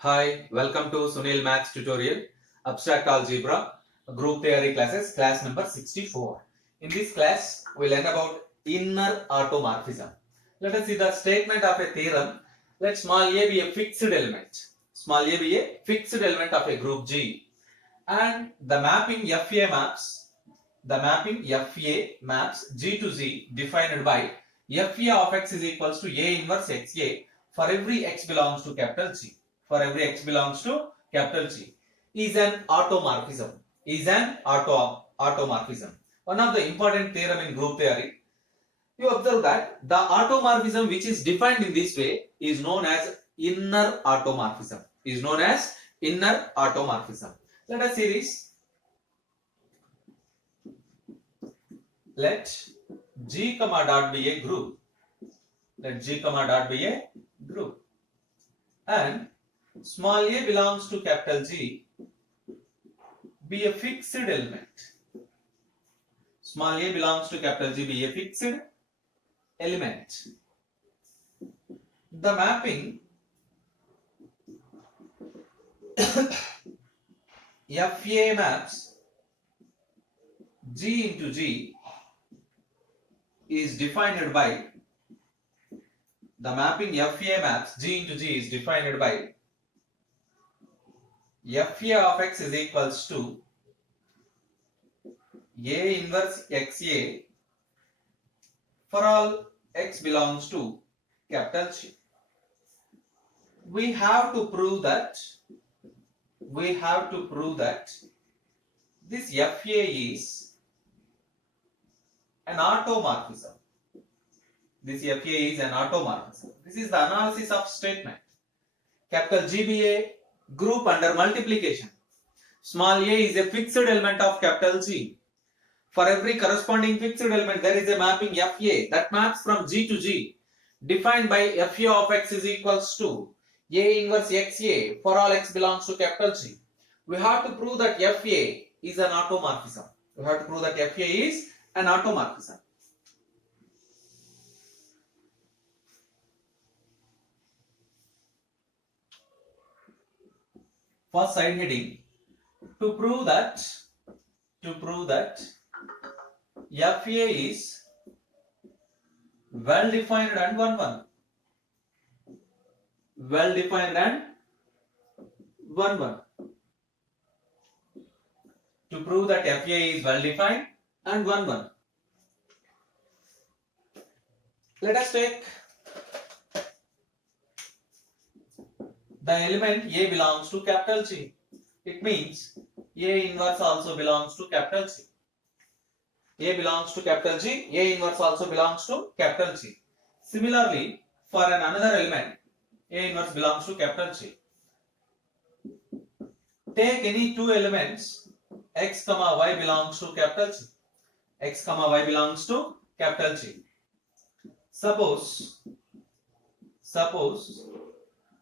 Hi, welcome to Sunil Maths tutorial, Abstract Algebra, Group Theory classes, class number 64. In this class, we'll learn about inner automorphism. Let us see the statement of a theorem. Let small a be a fixed element. Small a be a fixed element of a group G. And the mapping FA maps G to Z defined by FA of X is equals to A inverse XA for every X belongs to capital G. For every X belongs to capital G is an automorphism. Automorphism. One of the important theorem in group theory. You observe that the automorphism which is defined in this way is known as inner automorphism. Let us see this. Let G comma dot be a group. And small a belongs to capital G be a fixed element. Small a belongs to capital G be a fixed element. The mapping FA maps G into G is defined by the mapping FA maps G into G is defined by FA of X is equals to A inverse XA for all X belongs to capital G. We have to prove that this FA is an automorphism. This is the analysis of statement. Capital G be a group under multiplication. Small a is a fixed element of capital G. For every corresponding fixed element, there is a mapping FA that maps from G to G, defined by FA of X is equals to A inverse XA for all X belongs to capital G. We have to prove that FA is an automorphism. First side heading, to prove that FA is well defined and one. To prove that FA is well defined and one. Let us take the element A belongs to capital G. It means A inverse also belongs to capital G. A belongs to capital G, A inverse also belongs to capital G. Similarly, for another element, A inverse belongs to capital G. Take any two elements, X comma Y belongs to capital G. Suppose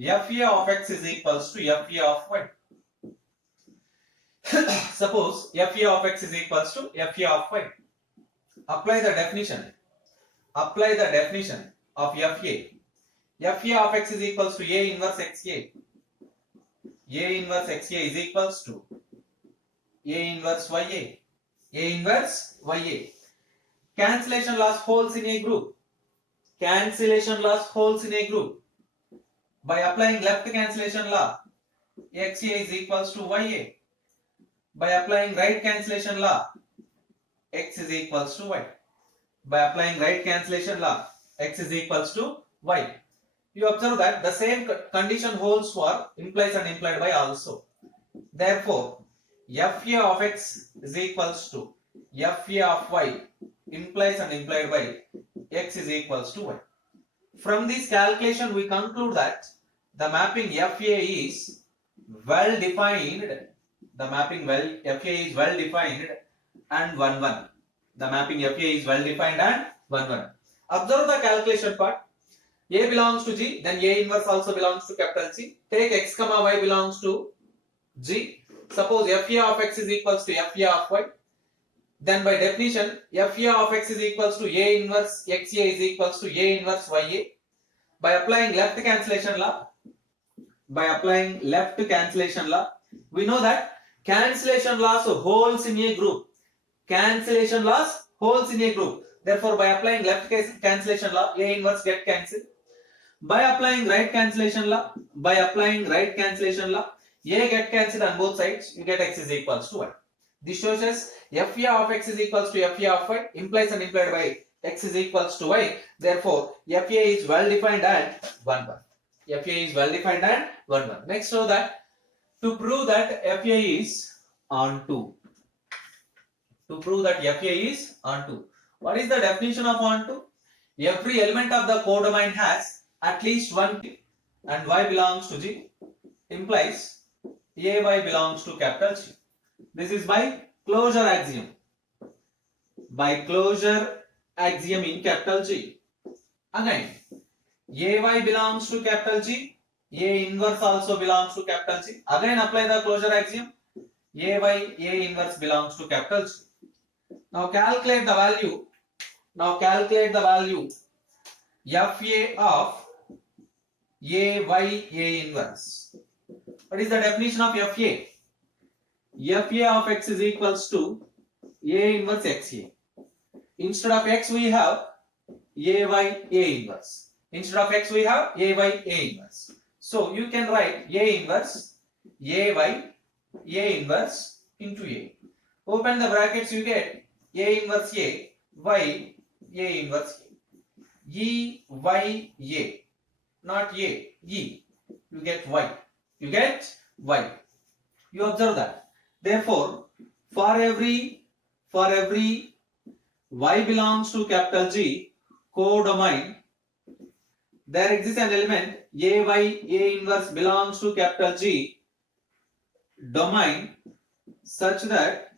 FA of X is equals to FA of Y. Suppose FA of X is equals to FA of Y. Apply the definition of FA. FA of X is equals to A inverse XA. A inverse XA is equals to A inverse YA. Cancellation loss holds in a group. By applying left cancellation law, XA is equals to YA. By applying right cancellation law, X is equals to Y. You observe that the same condition holds for implies and implied by also. Therefore, FA of X is equals to FA of Y implies and implied by X is equals to Y. From this calculation, we conclude that the mapping FA is well defined. And 1. The mapping FA is well defined and 1. Observe the calculation part. A belongs to G, then A inverse also belongs to capital G. Take X comma Y belongs to G. Suppose FA of X is equals to FA of Y. Then by definition, FA of X is equals to A inverse XA is equals to A inverse YA. By applying left cancellation law, by applying left cancellation law. We know that cancellation laws holds in a group. Cancellation laws holds in a group. Therefore, by applying left cancellation law, A inverse get cancelled. By applying right cancellation law, A get cancelled on both sides. You get x is equals to y. This shows us Fa of x is equals to Fa of y, implies and implied by x is equals to y. Therefore, Fa is well defined at 1 1. Fa is well defined at 1 1. Next, show that to prove that Fa is onto. To prove that Fa is onto. What is the definition of onto? Every element of the codomain has at least one G and y belongs to G, implies Ay belongs to capital G. This is by closure axiom. By closure axiom in capital G. Again, Ay belongs to capital G, A inverse also belongs to capital G. Again, apply the closure axiom. A inverse belongs to capital G. Now calculate the value. Fa of A inverse. What is the definition of Fa? Fa of x is equals to A inverse xa. Instead of x we have A inverse. So you can write A inverse into A. Open the brackets, you get A inverse A, Y, A inverse A. E, Y, A. Not A, E. You get Y. You observe that. Therefore, for every y belongs to capital G codomain, there exists an element A inverse belongs to capital G domain such that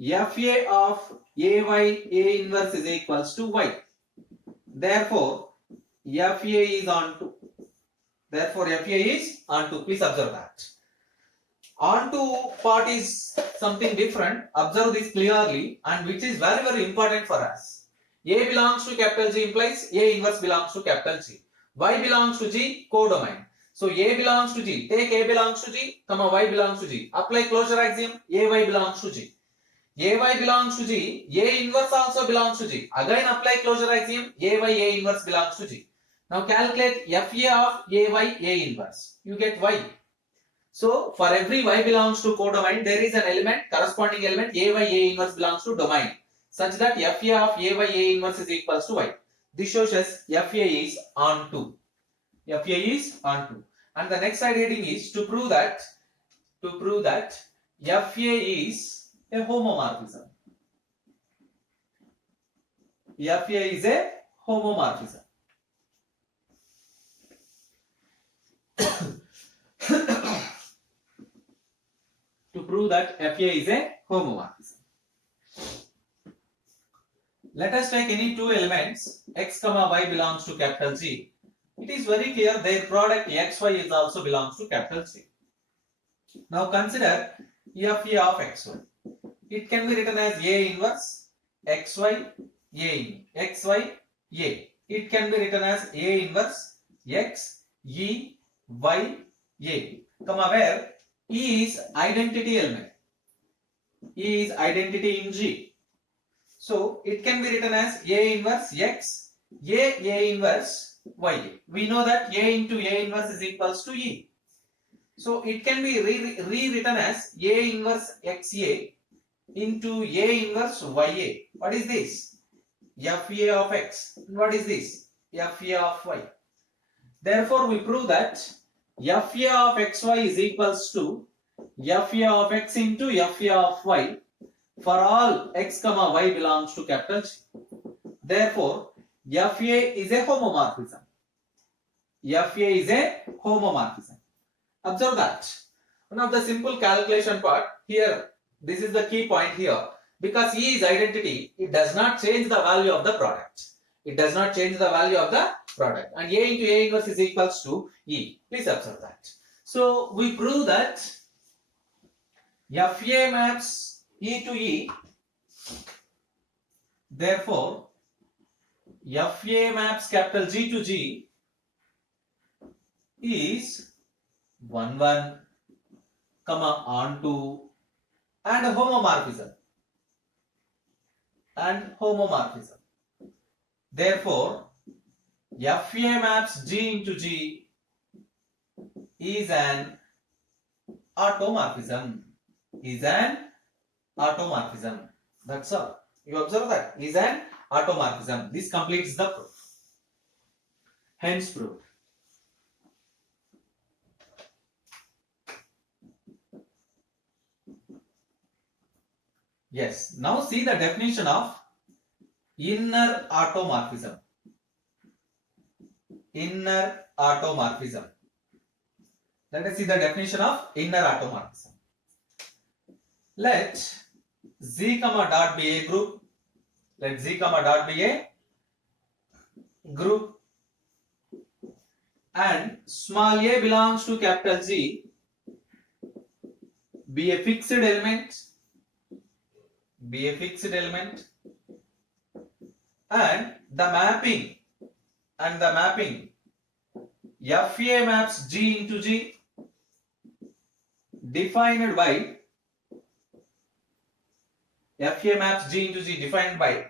Fa of A inverse is equals to y. Therefore, Fa is onto. Please observe that. Onto part is something different. Observe this clearly, and which is very, very important for us. A belongs to capital G implies A inverse belongs to capital G. Y belongs to G, codomain. So A belongs to G. Take A belongs to G, Y belongs to G. Apply closure axiom. Ay belongs to G. Ay belongs to G. A inverse also belongs to G. Again apply closure axiom. A inverse belongs to G. Now calculate Fa of A inverse. You get y. So for every y belongs to codomain, there is an element, corresponding element A inverse belongs to domain, such that Fa of A inverse is equals to y. This shows us Fa is onto. And the next side heading is to prove that Fa is a homomorphism. Fa is a homomorphism. To prove that Fa is a homomorphism. Let us take any two elements x, y belongs to capital G. It is very clear their product xy is also belongs to capital G. Now consider Fa of xy. It can be written as A inverse xy A. It can be written as A inverse x E y A, where E is identity element. E is identity in G. So it can be written as A inverse x A inverse y. We know that A into A inverse is equals to E. So it can be rewritten as A inverse xa into A inverse ya. What is this? Fa of x. What is this? Fa of y. Therefore we prove that Fa of xy is equals to Fa of x into Fa of y for all x, y belongs to capital G. Therefore, Fa is a homomorphism. Observe that. One of the simple calculation part here, this is the key point here. Because E is identity, it does not change the value of the product. And A into A inverse is equals to E. Please observe that. So we prove that Fa maps E to E. Therefore, Fa maps capital G to G is 1 1, comma onto, and homomorphism. Therefore, FA maps G into G is an automorphism. That's all. You observe that is an automorphism. This completes the proof. Hence proved. Yes. Now see the definition of inner automorphism. Inner automorphism. Let us see the definition of inner automorphism. Let Z dot be a group. Let Z dot be a group, and small a belongs to capital G, be a fixed element, and the mapping FA maps G into G defined by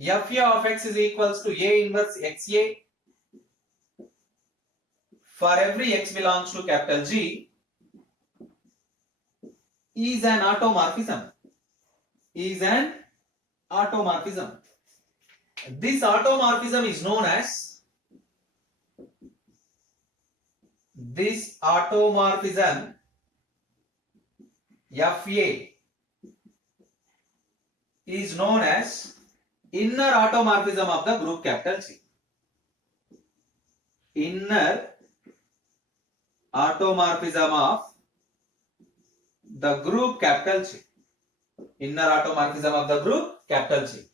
FA of X is equals to A inverse XA for every X belongs to capital G is an automorphism. This automorphism is known as FA is known as inner automorphism of the group capital G. Inner automorphism of the group capital G. Inner automorphism of the group capital G.